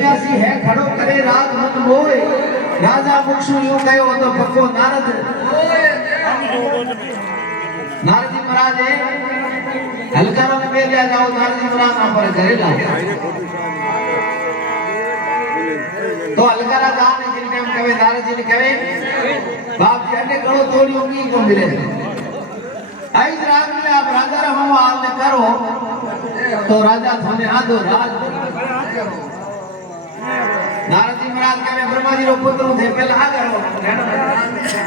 सन्यासी है खड़ो करे राज मन मोय राजा मुक्षु यूं कहो तो पक्को नारद नारद जी महाराज हलकारो ने ले लिया जाओ नारद जी महाराज वहां पर घरे लाओ तो हलकारा गांव में जिन टाइम कहे नारद जी ने कहे बाप जी अने करो तोड़ी उंगी को मिले आई रात में आप राजा रा हम आपने करो तो राजा थाने आदो राज नारद जी महाराज कहे ब्रह्मा जी रो पुत्र थे पहला आ करो